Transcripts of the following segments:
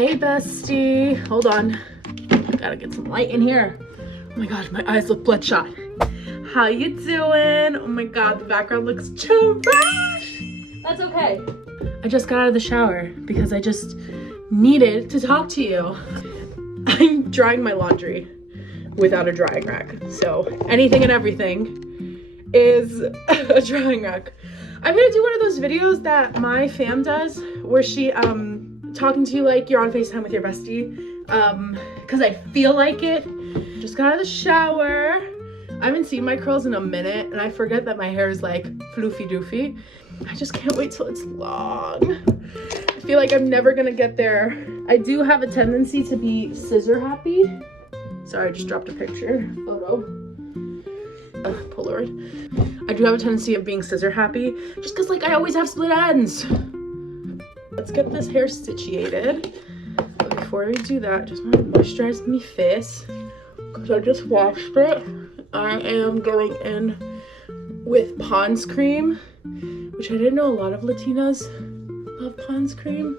Hey bestie, hold on. Gotta get some light in here. Oh my god, my eyes look bloodshot. How you doing? Oh my god, the background looks trash. That's okay. I just got out of the shower because I just needed to talk to you. I'm drying my laundry without a drying rack. So anything and everything is a drying rack. I'm gonna do one of those videos that my fam does where she talking to you like you're on FaceTime with your bestie, because I feel like it. Just got out of the shower. I haven't seen my curls in a minute and I forget that my hair is like floofy doofy. I just can't wait till it's long. I feel like I'm never gonna get there. I do have a tendency to be scissor happy. Sorry, I just dropped a photo. Polaroid. I do have a tendency of being scissor happy just because like I always have split ends. Let's get this hair situated. But before I do that, I just want to moisturize my face because I just washed it. I am going in with Pond's cream, which I didn't know a lot of Latinas love Pond's cream.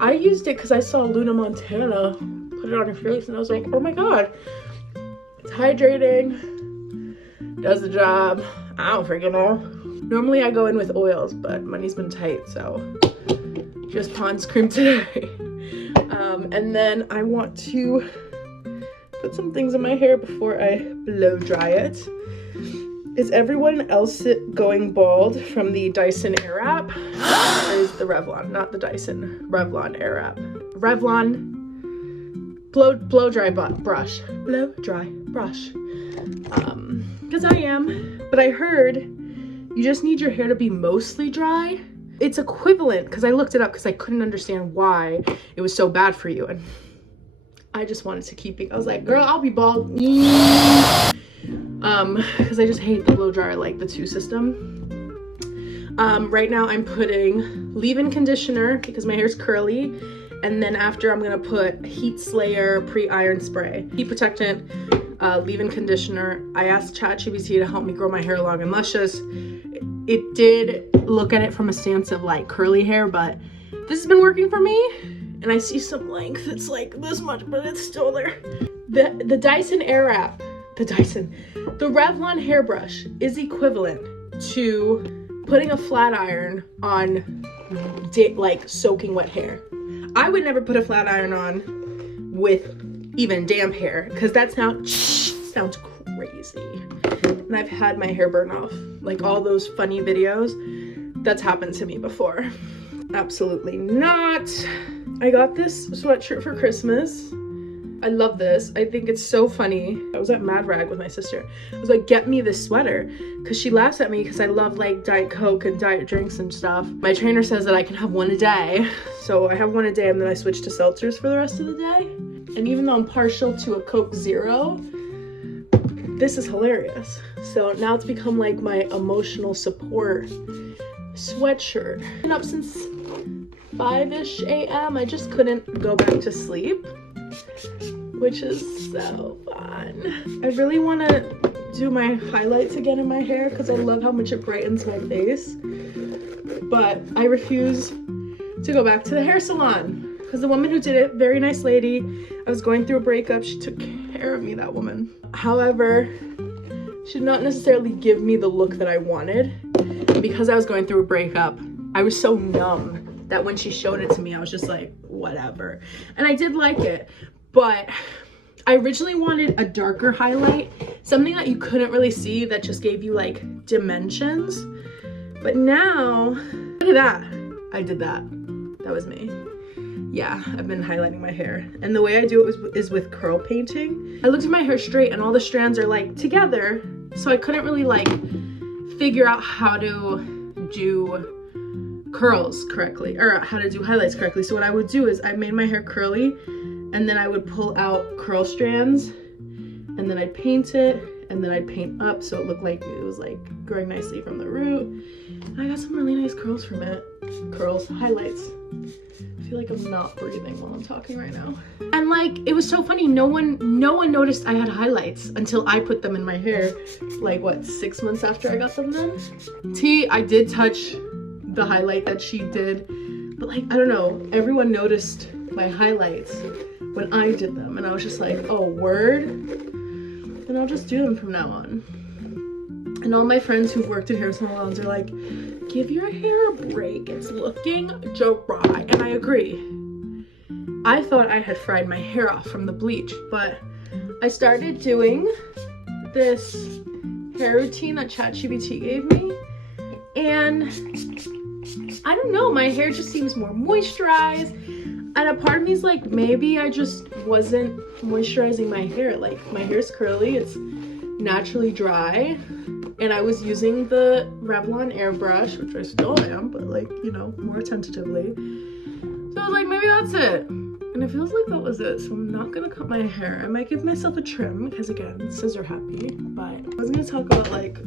I used it because I saw Luna Montana put it on her face and I was like, oh my god, it's hydrating, does the job. I don't freaking know. Normally I go in with oils, but money's been tight, so just Pond's cream today. And then I want to put some things in my hair before I blow dry it. Is everyone else going bald from the Dyson Airwrap? Or is the Revlon, not the Dyson, Revlon Airwrap. Revlon blow dry brush. Blow dry brush. Because I am, but I heard you just need your hair to be mostly dry. It's equivalent, because I looked it up because I couldn't understand why it was so bad for you. And I just wanted to keep it. I was like, girl, I'll be bald. Because I just hate the blow dryer, like the 2 system. Right now I'm putting leave-in conditioner because my hair's curly. And then after I'm gonna put Heat Slayer pre-iron spray. Heat protectant, leave-in conditioner. I asked ChatGPT to help me grow my hair long and luscious. It did look at it from a stance of like curly hair, but this has been working for me. And I see some length, it's like this much, but it's still there. The Dyson Airwrap, the Revlon hairbrush is equivalent to putting a flat iron on like soaking wet hair. I would never put a flat iron on with even damp hair because that sounds crazy. And I've had my hair burn off. Like all those funny videos, that's happened to me before. Absolutely not. I got this sweatshirt for Christmas. I love this. I think it's so funny. I was at Mad Rag with my sister. I was like, get me this sweater. Because she laughs at me because I love like Diet Coke and diet drinks and stuff. My trainer says that I can have one a day. So I have one a day and then I switch to seltzers for the rest of the day. And even though I'm partial to a Coke Zero, this is hilarious. So now it's become like my emotional support sweatshirt. I've been up since 5-ish a.m. I just couldn't go back to sleep, which is so fun. I really want to do my highlights again in my hair because I love how much it brightens my face, but I refuse to go back to the hair salon because the woman who did it, very nice lady. I was going through a breakup. She took care of me, that woman. However, she did not necessarily give me the look that I wanted. Because I was going through a breakup, I was so numb that when she showed it to me, I was just like, whatever. And I did like it, but I originally wanted a darker highlight, something that you couldn't really see that just gave you like dimensions. But now, look at that. I did that. That was me. Yeah, I've been highlighting my hair. And the way I do it is with curl painting. I looked at my hair straight and all the strands are like together. So I couldn't really like figure out how to do curls correctly or how to do highlights correctly. So what I would do is I made my hair curly and then I would pull out curl strands and then I'd paint it and then I'd paint up so it looked like it was like growing nicely from the root. And I got some really nice curls from it. Curls, highlights. I feel like I'm not breathing while I'm talking right now. And like, it was so funny. No one noticed I had highlights until I put them in my hair. Like what, 6 months after I got them done? I did touch the highlight that she did, but like, I don't know, everyone noticed my highlights when I did them, and I was just like, oh, word? Then I'll just do them from now on. And all my friends who've worked in hair salons are like, give your hair a break, it's looking dry. And I agree. I thought I had fried my hair off from the bleach, but I started doing this hair routine that ChatGPT gave me, and I don't know, my hair just seems more moisturized, and a part of me is like, maybe I just wasn't moisturizing my hair. Like, my hair's curly, it's naturally dry, and I was using the Revlon airbrush, which I still am, but like, you know, more tentatively. So I was like, maybe that's it. And it feels like that was it, so I'm not gonna cut my hair. I might give myself a trim, because again, scissor happy, but I was gonna talk about like,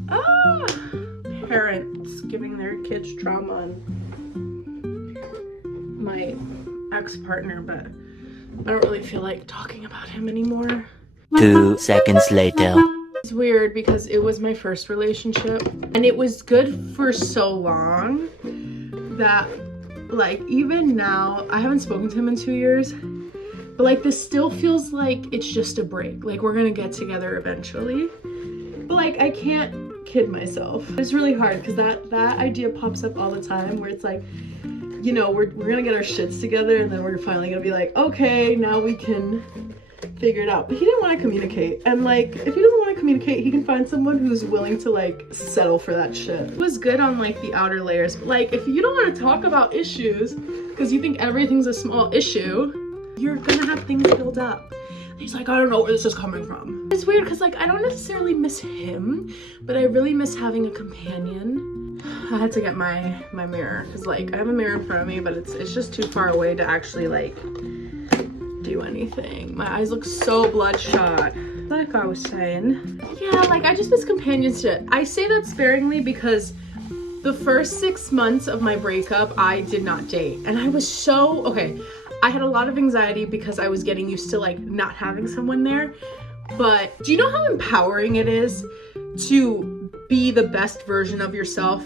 parents giving their kids trauma and my ex-partner, but I don't really feel like talking about him anymore. 2 seconds later. It's weird because it was my first relationship, and it was good for so long that, like, even now, I haven't spoken to him in 2 years, but like, this still feels like it's just a break. Like, we're gonna get together eventually, but like, I can't kid myself. It's really hard because that idea pops up all the time where it's like, you know, we're gonna get our shits together, and then we're finally gonna be like, okay, now we can figure it out. But he didn't want to communicate, and like, if he doesn't want to communicate, he can find someone who's willing to like settle for that shit. It was good on like the outer layers, but like, if you don't want to talk about issues because you think everything's a small issue, you're gonna have things build up. And he's like, I don't know where this is coming from. It's weird because like, I don't necessarily miss him, but I really miss having a companion. I had to get my mirror because like, I have a mirror in front of me, but it's just too far away to actually like do anything. My eyes look so bloodshot. Like I was saying, yeah, like, I just miss companionship. I say that sparingly because the first 6 months of my breakup, I did not date, and I was so, okay, I had a lot of anxiety because I was getting used to like not having someone there. But do you know how empowering it is to be the best version of yourself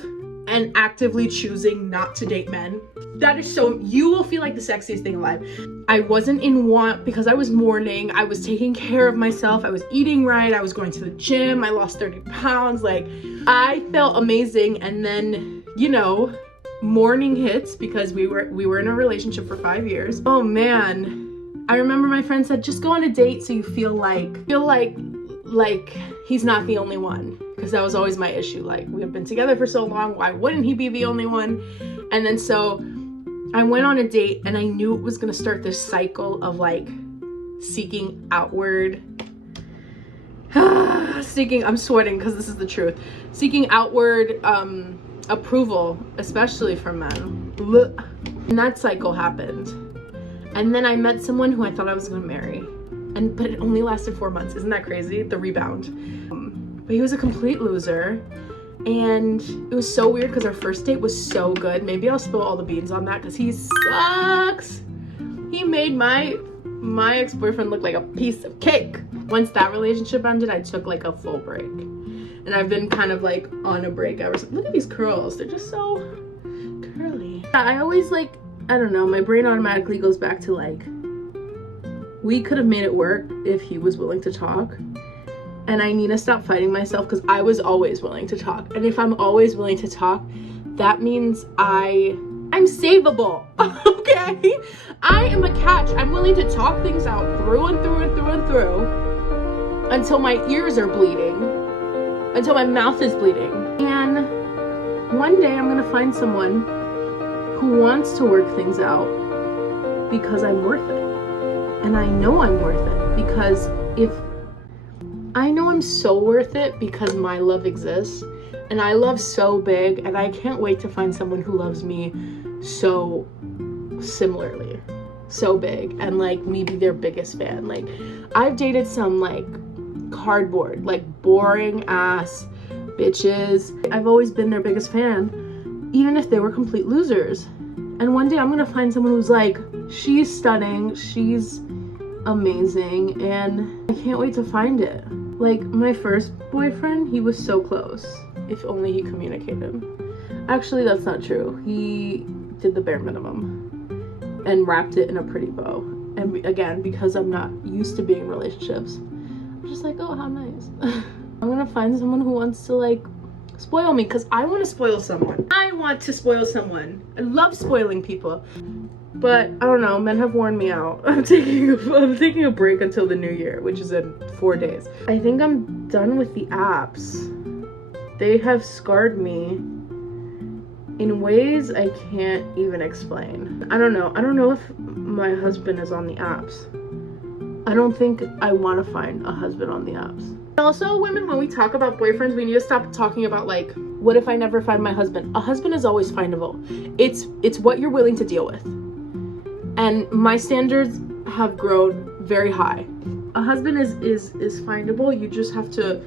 and actively choosing not to date men? That is so, you will feel like the sexiest thing alive. I wasn't in want because I was mourning. I was taking care of myself. I was eating right. I was going to the gym. I lost 30 pounds. Like, I felt amazing. And then, you know, mourning hits because we were in a relationship for 5 years. Oh man. I remember my friend said, just go on a date so you feel like he's not the only one. Because that was always my issue. Like, we had been together for so long, why wouldn't he be the only one? And then so I went on a date, and I knew it was gonna start this cycle of like seeking outward, I'm sweating because this is the truth, seeking outward approval, especially from men. And that cycle happened. And then I met someone who I thought I was gonna marry, but it only lasted 4 months. Isn't that crazy? The rebound. But he was a complete loser, and it was so weird because our first date was so good. Maybe I'll spill all the beans on that because he sucks. He made my ex-boyfriend look like a piece of cake. Once that relationship ended, I took like a full break, and I've been kind of like on a break ever since. Look at these curls, they're just so curly. I always like, I don't know, my brain automatically goes back to like, we could have made it work if he was willing to talk. And I need to stop fighting myself because I was always willing to talk. And if I'm always willing to talk, that means I'm savable, okay? I am a catch. I'm willing to talk things out through and through and through and through until my ears are bleeding, until my mouth is bleeding. And one day I'm gonna find someone who wants to work things out because I'm worth it. And I know I'm worth it because I know I'm so worth it because my love exists, and I love so big, and I can't wait to find someone who loves me so similarly, so big, and like me be their biggest fan. Like, I've dated some like cardboard, like boring ass bitches. I've always been their biggest fan, even if they were complete losers. And one day I'm gonna find someone who's like, she's stunning, she's amazing, and I can't wait to find it. Like, my first boyfriend, he was so close. If only he communicated. Actually, that's not true. He did the bare minimum. and wrapped it in a pretty bow. And again, because I'm not used to being in relationships, I'm just like, oh, how nice. I'm gonna find someone who wants to like spoil me, because I want to spoil someone. I want to spoil someone. I love spoiling people. But I don't know, men have worn me out. I'm taking a break until the new year, which is in 4 days. I think I'm done with the apps. They have scarred me in ways I can't even explain. I don't know if my husband is on the apps. I don't think I want to find a husband on the apps. Also, women, when we talk about boyfriends, we need to stop talking about like, what if I never find my husband? A husband is always findable. It's what you're willing to deal with. And my standards have grown very high. A husband is findable. You just have to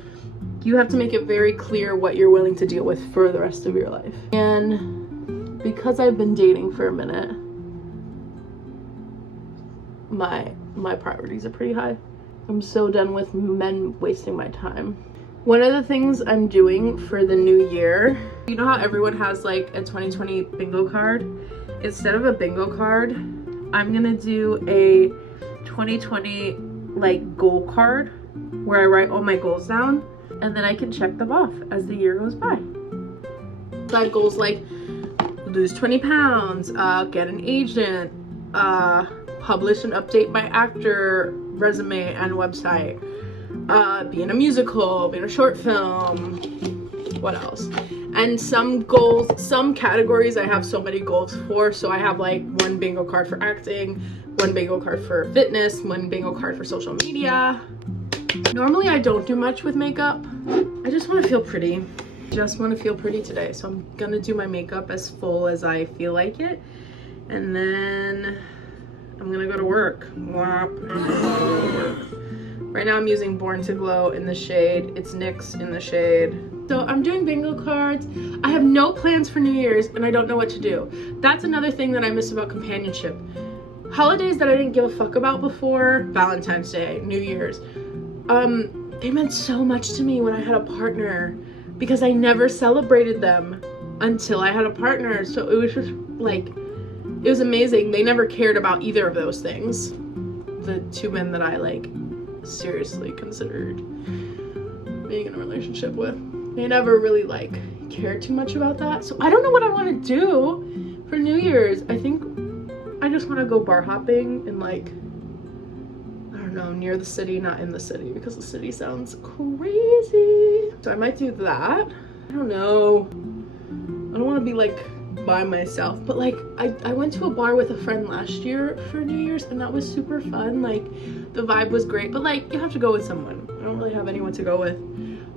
make it very clear what you're willing to deal with for the rest of your life. And because I've been dating for a minute, my priorities are pretty high. I'm so done with men wasting my time. One of the things I'm doing for the new year, you know how everyone has like a 2020 bingo card? Instead of a bingo card, I'm gonna do a 2020 like goal card where I write all my goals down and then I can check them off as the year goes by. So I have goals like lose 20 pounds, get an agent, publish and update my actor resume and website, be in a musical, be in a short film, what else? And some goals, some categories I have so many goals for. So I have like one bingo card for acting, one bingo card for fitness, one bingo card for social media. Normally I don't do much with makeup. I just want to feel pretty. Just want to feel pretty today. So I'm gonna do my makeup as full as I feel like it. And then I'm gonna go to work. Right now I'm using Born to Glow in the shade. It's NYX in the shade. So I'm doing bingo cards. I have no plans for New Year's and I don't know what to do. That's another thing that I miss about companionship. Holidays that I didn't give a fuck about before, Valentine's Day, New Year's, they meant so much to me when I had a partner because I never celebrated them until I had a partner. So it was just like, it was amazing. They never cared about either of those things. The two men that I like seriously considered being in a relationship with, they never really like cared too much about that. So I don't know what I want to do for New Year's. I think I just want to go bar hopping and like, I don't know, near the city, not in the city because the city sounds crazy. So I might do that. I don't know. I don't want to be like by myself, but like I went to a bar with a friend last year for New Year's and that was super fun. Like the vibe was great, but like you have to go with someone. I don't really have anyone to go with.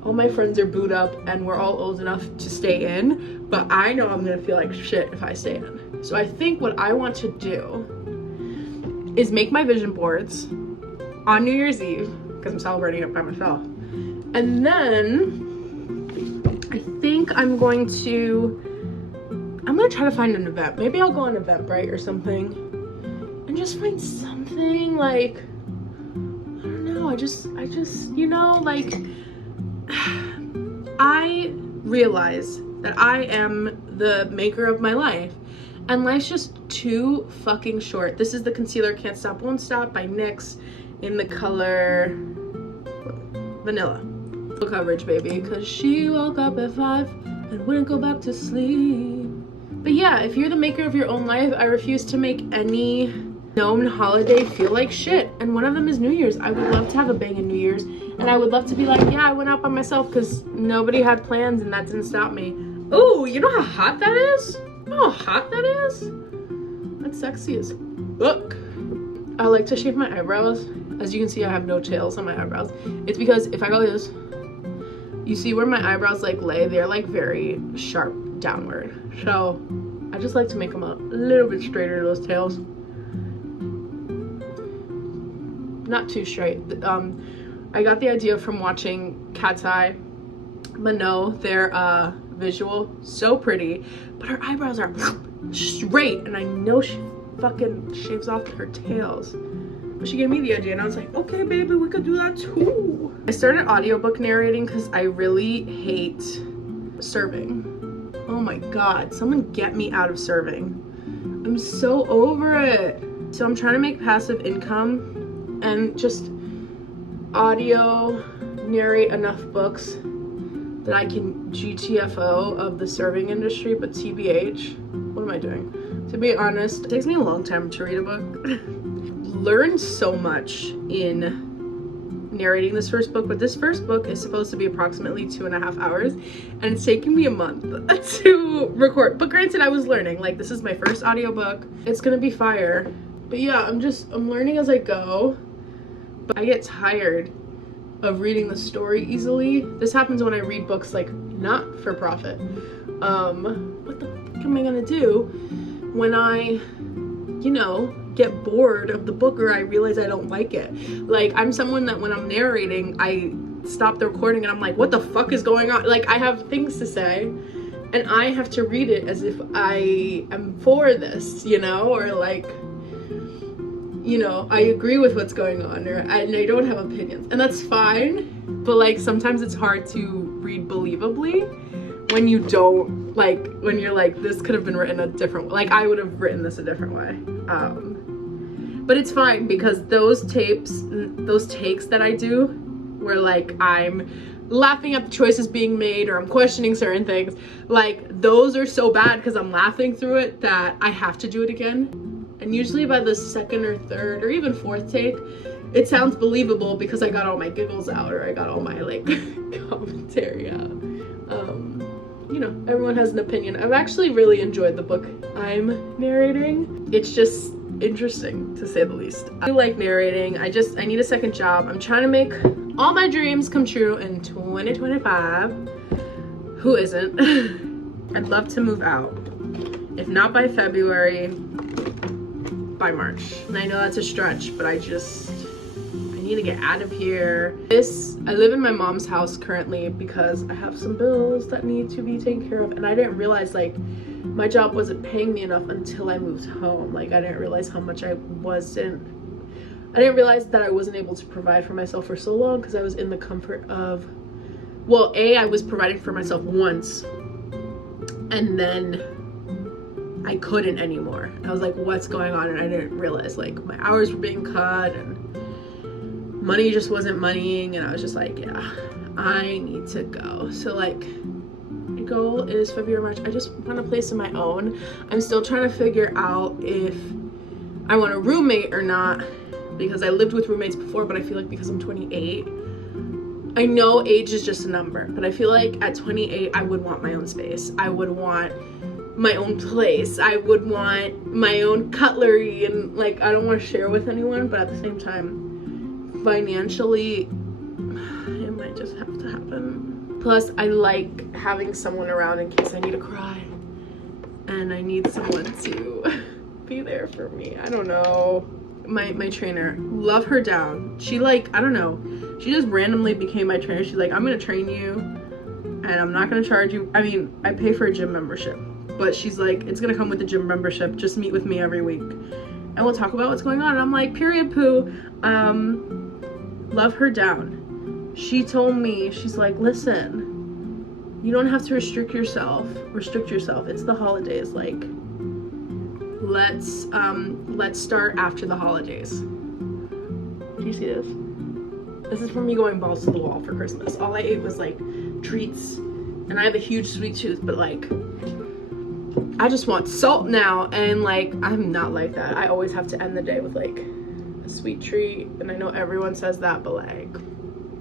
All my friends are booed up and we're all old enough to stay in, but I know I'm gonna feel like shit if I stay in. So I think what I want to do is make my vision boards on New Year's Eve because I'm celebrating it by myself. And then I think I'm gonna try to find an event. Maybe I'll go on Eventbrite or something and just find something like, I don't know, I just, you know, like, I realize that I am the maker of my life and life's just too fucking short. This is the concealer Can't Stop Won't Stop by NYX in the color Vanilla. Full coverage, baby, because she woke up at 5 and wouldn't go back to sleep. But yeah, if you're the maker of your own life, I refuse to make any known holiday feel like shit. And one of them is New Year's. I would love to have a banging New Year's. And I would love to be like, yeah, I went out by myself because nobody had plans and that didn't stop me. Ooh, you know how hot that is? You know how hot that is? That's sexy as fuck. I like to shave my eyebrows. As you can see, I have no tails on my eyebrows. It's because if I go like this, you see where my eyebrows like lay? They're like very sharp downward. So I just like to make them a little bit straighter, those tails. Not too straight. I got the idea from watching Cat's Eye. Mano, their visual, so pretty, but her eyebrows are straight and I know she fucking shaves off her tails. But she gave me the idea and I was like, okay baby, we could do that too. I started audiobook narrating because I really hate serving. Oh my god, someone get me out of serving. I'm so over it. So I'm trying to make passive income and just audio narrate enough books that I can GTFO of the serving industry, but TBH, what am I doing? To be honest, it takes me a long time to read a book. Learned so much in narrating this first book, but this first book is supposed to be approximately 2.5 hours, and it's taken me a month to record. But granted, I was learning, like, this is my first audiobook. It's gonna be fire. But yeah, I'm learning as I go, but I get tired of reading the story easily. This happens when I read books like not for profit. What the fuck am I gonna do when I, you know, get bored of the book or I realize I don't like it? Like, I'm someone that when I'm narrating, I stop the recording and I'm like, what the fuck is going on? Like, I have things to say and I have to read it as if I am for this, you know, or like, you know, I agree with what's going on, or I don't have opinions, and that's fine. But like, sometimes it's hard to read believably when you don't, like, when you're like, this could have been written a different way. Like, I would have written this a different way. But it's fine, because those takes that I do where like I'm laughing at the choices being made or I'm questioning certain things, like, those are so bad because I'm laughing through it that I have to do it again. And usually by the second or third or even fourth take, it sounds believable because I got all my giggles out, or I got all my like commentary out. You know, everyone has an opinion. I've actually really enjoyed the book I'm narrating. It's just interesting, to say the least. I like narrating. I need a second job. I'm trying to make all my dreams come true in 2025. Who isn't? I'd love to move out. If not by February, by March. And I know that's a stretch, but I need to get out of here. I live in my mom's house currently because I have some bills that need to be taken care of, and I didn't realize, like, my job wasn't paying me enough until I moved home. Like, I didn't realize how much I didn't realize that I wasn't able to provide for myself for so long because I was in the comfort of, well, I was providing for myself once, and then I couldn't anymore. I was like, what's going on? And I didn't realize, like, my hours were being cut and money just wasn't moneying, and I was just like, yeah, I need to go. So like, my goal is February, March. I just want a place of my own. I'm still trying to figure out if I want a roommate or not, because I lived with roommates before, but I feel like because I'm 28, I know age is just a number, but I feel like at 28 I would want my own space. I would want my own place. I would want my own cutlery, and like, I don't want to share with anyone, but at the same time, financially, it might just have to happen. Plus, I like having someone around in case I need to cry, and I need someone to be there for me. I don't know. My trainer, love her down. She, like, I don't know, she just randomly became my trainer. She's like, I'm gonna train you and I'm not gonna charge you. I mean, I pay for a gym membership, but she's like, it's gonna come with the gym membership. Just meet with me every week and we'll talk about what's going on. And I'm like, period, poo. Love her down. She told me, she's like, listen, you don't have to restrict yourself. It's the holidays. Like, let's start after the holidays. Do you see this? This is from me going balls to the wall for Christmas. All I ate was like treats, and I have a huge sweet tooth, but like, I just want salt now, and like, I'm not like that. I always have to end the day with like a sweet treat, and I know everyone says that, but like,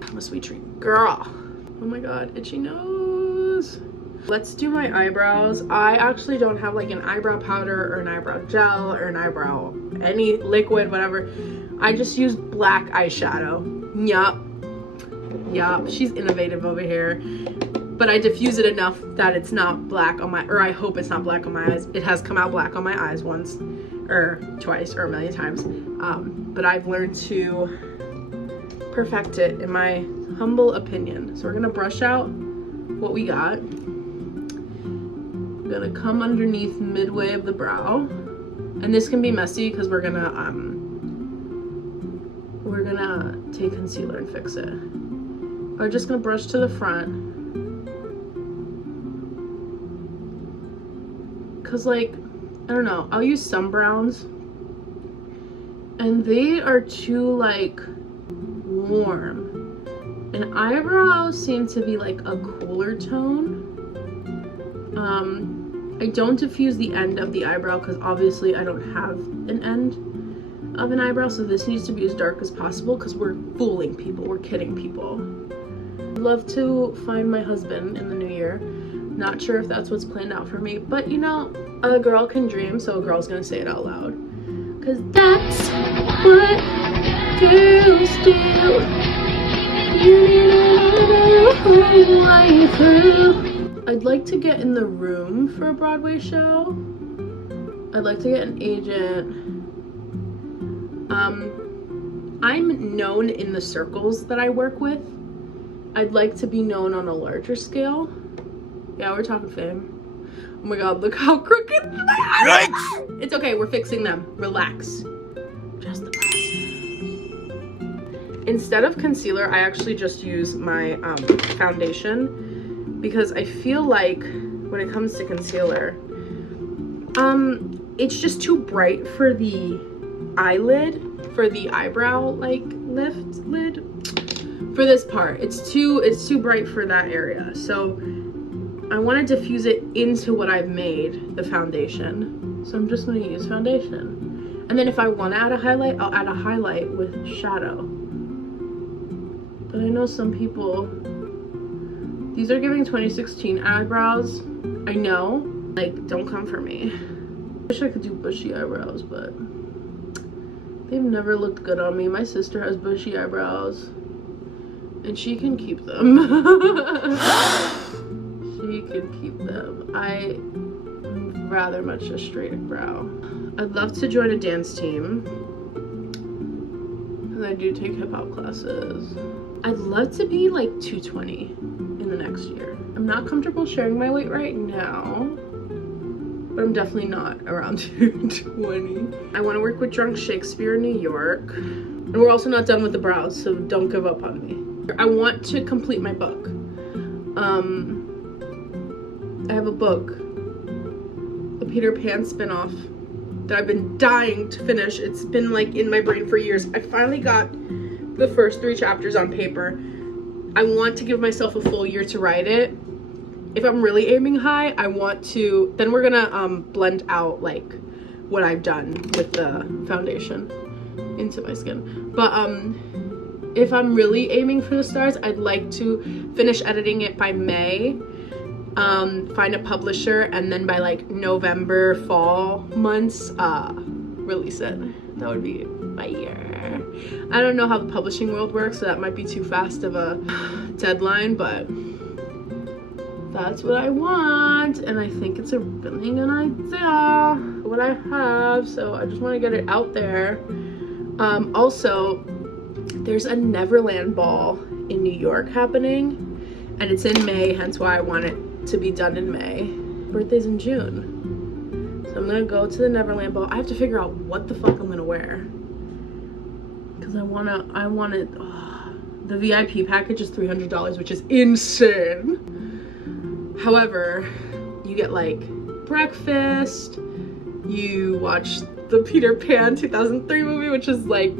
I'm a sweet treat girl. Oh my god, itchy nose. Let's do my eyebrows. I actually don't have like an eyebrow powder or an eyebrow gel or an eyebrow, any liquid, whatever. I just use black eyeshadow. Yup, she's innovative over here. But I diffuse it enough that it's not black on my, or I hope it's not black on my eyes. It has come out black on my eyes once or twice or a million times. But I've learned to perfect it, in my humble opinion. So we're gonna brush out what we got. I'm gonna come underneath midway of the brow. And this can be messy because we're gonna take concealer and fix it. We're just gonna brush to the front. Cause like, I don't know, I'll use some browns, and they are too like warm, and eyebrows seem to be like a cooler tone. I don't diffuse the end of the eyebrow because obviously I don't have an end of an eyebrow, so this needs to be as dark as possible because we're fooling people, we're kidding people. I'd love to find my husband in the new year. Not sure if that's what's planned out for me, but you know, a girl can dream, so a girl's gonna say it out loud. Cause that's what girls do. You need to know why you through. I'd like to get in the room for a Broadway show. I'd like to get an agent. I'm known in the circles that I work with. I'd like to be known on a larger scale. Yeah, we're talking fame. Oh my god, look how crooked my eyes are. It's okay, we're fixing them. Relax. Just the process. Instead of concealer, I actually just use my foundation because I feel like when it comes to concealer, it's just too bright for the eyelid, for the eyebrow like lid. For this part, it's too bright for that area. So I want to diffuse it into what I've made, the foundation. So I'm just going to use foundation. And then if I want to add a highlight, I'll add a highlight with shadow. But I know some people, these are giving 2016 eyebrows. I know, like, don't come for me. I wish I could do bushy eyebrows, but they've never looked good on me. My sister has bushy eyebrows, and she can keep them. She can keep them. I'm rather much a straight brow. I'd love to join a dance team, and I do take hip-hop classes. I'd love to be like 220 in the next year. I'm not comfortable sharing my weight right now, but I'm definitely not around 220. I want to work with Drunk Shakespeare in New York, and we're also not done with the brows, so don't give up on me. I want to complete my book. I have a book, a Peter Pan spinoff that I've been dying to finish. It's been like in my brain for years. I finally got the first 3 chapters on paper. I want to give myself a full year to write it. If I'm really aiming high, I want to, then we're gonna blend out like what I've done with the foundation into my skin. But if I'm really aiming for the stars, I'd like to finish editing it by May, find a publisher, and then by like November, fall months, release it. That would be my year. I don't know how the publishing world works, so that might be too fast of a deadline, but that's what I want, and I think it's a really good idea what I have, so I just want to get it out there. Also, there's a Neverland ball in New York happening, and it's in May, hence why I want it to be done in May. Birthday's in June, so I'm gonna go to the Neverland ball. I have to figure out what the fuck I'm gonna wear, because I want it. The VIP package is $300, which is insane. However, you get like breakfast, you watch the Peter Pan 2003 movie, which is like,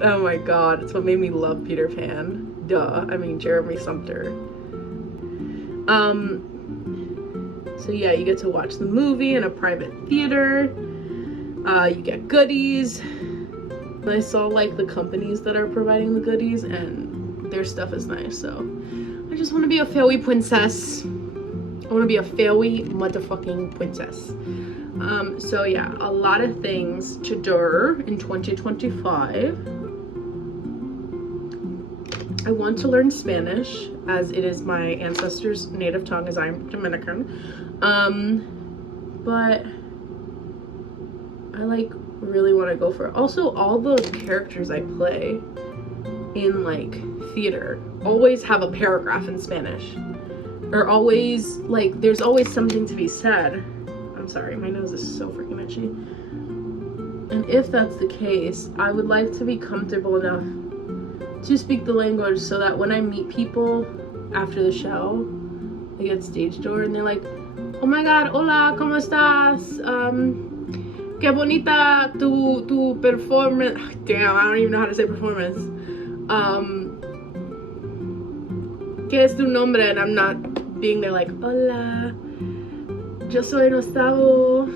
oh my god, it's what made me love Peter Pan. Duh, I mean Jeremy Sumpter. So yeah, you get to watch the movie in a private theater. You get goodies. And I saw like the companies that are providing the goodies, and their stuff is nice, so I just want to be a fairy princess. I want to be a fairy motherfucking princess. So yeah, a lot of things to do in 2025. I want to learn Spanish, as it is my ancestors' native tongue, as I'm Dominican. But I like really want to go for it. Also, all the characters I play in like theater always have a paragraph in Spanish, or always like there's always something to be said. I'm sorry, my nose is so freaking itchy. And if that's the case, I would like to be comfortable enough to speak the language so that when I meet people after the show, I get stage door and they're like, oh my god, hola, ¿cómo estás? qué bonita tu performance. Damn, I don't even know how to say performance. ¿Qué es tu nombre? And I'm not being there like, hola, yo soy Gustavo,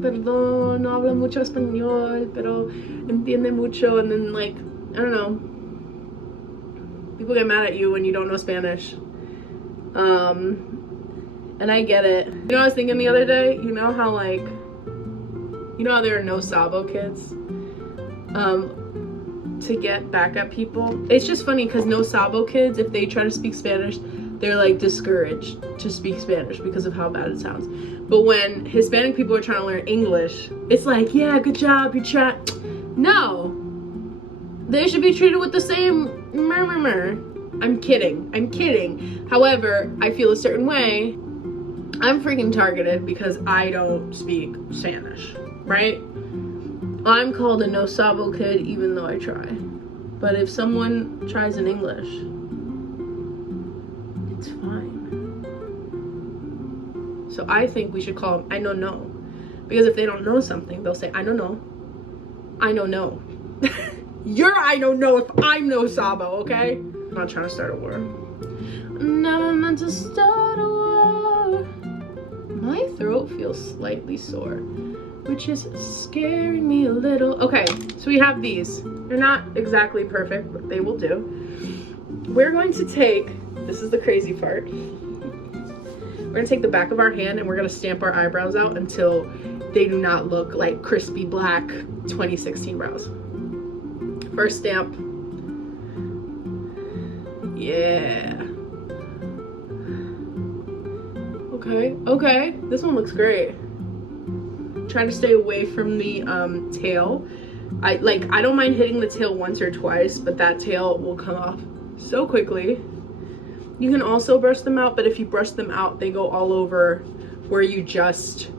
perdón, no hablo mucho español, pero entiende mucho. And then like, I don't know, people get mad at you when you don't know Spanish. And I get it. You know what I was thinking the other day? You know how like, you know how there are no Sabo kids? To get back at people. It's just funny because no Sabo kids, if they try to speak Spanish, they're like discouraged to speak Spanish because of how bad it sounds. But when Hispanic people are trying to learn English, it's like, yeah, good job, you try. No. They should be treated with the same murmur. I'm kidding. However, I feel a certain way. I'm freaking targeted because I don't speak Spanish, right? I'm called a no Sabo kid even though I try. But if someone tries in English, it's fine. So I think we should call them I know no. Because if they don't know something, they'll say I know no. I know no. You're I don't know if I'm no Sabo, okay? I'm not trying to start a war. Never meant to start a war. My throat feels slightly sore, which is scaring me a little. Okay, so we have these. They're not exactly perfect, but they will do. We're going to take, this is the crazy part. We're gonna take the back of our hand and we're gonna stamp our eyebrows out until they do not look like crispy black 2016 brows. First stamp. Yeah. Okay, this one looks great. Try to stay away from the tail. I don't mind hitting the tail once or twice, but that tail will come off so quickly. You can also brush them out, but if you brush them out, they go all over where you just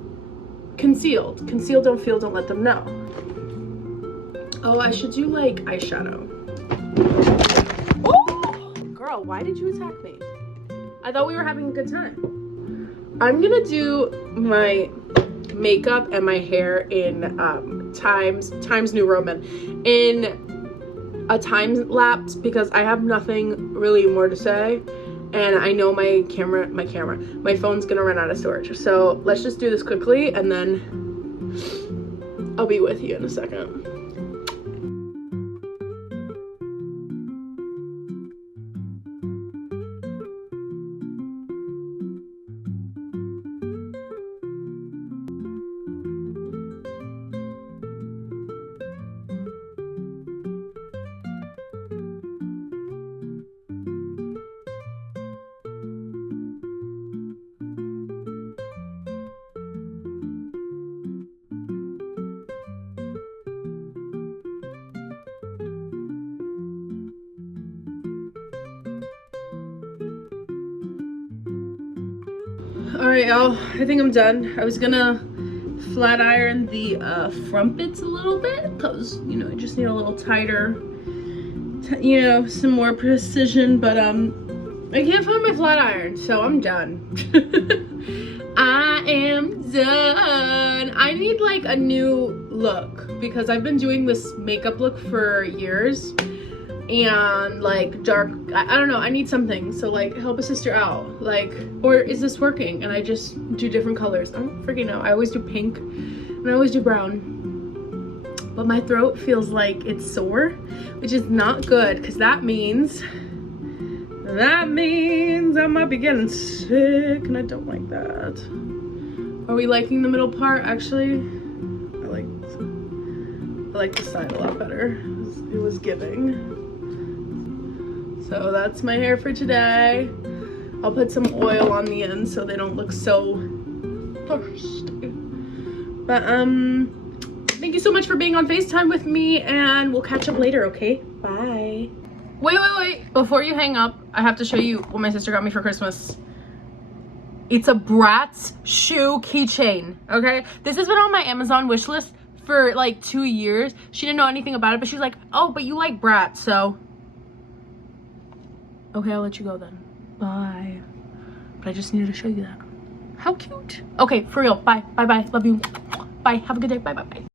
concealed. Conceal, don't feel, don't let them know. Oh, I should do like eyeshadow. Oh, girl, why did you attack me? I thought we were having a good time. I'm gonna do my makeup and my hair in Times New Roman in a time lapse because I have nothing really more to say and I know my phone's gonna run out of storage. So let's just do this quickly and then I'll be with you in a second. Alright, y'all, I think I'm done. I was gonna flat iron the front bits a little bit because, you know, I just need a little tighter, you know, some more precision, but I can't find my flat iron, so I'm done. I am done. I need like a new look because I've been doing this makeup look for years and like dark, I don't know, I need something. So like help a sister out, like, or is this working and I just do different colors? I don't freaking know. I always do pink and I always do brown, but my throat feels like it's sore, which is not good because that means I might be getting sick and I don't like that. Are we liking the middle part? Actually, I like the side a lot better. It was giving. So that's my hair for today. I'll put some oil on the end so they don't look so thirsty. But thank you so much for being on FaceTime with me and we'll catch up later, okay? Bye. Wait. Before you hang up, I have to show you what my sister got me for Christmas. It's a Bratz shoe keychain, okay? This has been on my Amazon wish list for like 2 years. She didn't know anything about it, but she's like, oh, but you like Bratz, so. Okay, I'll let you go then. Bye. But I just needed to show you that. How cute. Okay, for real. Bye. Love you. Bye. Have a good day. Bye.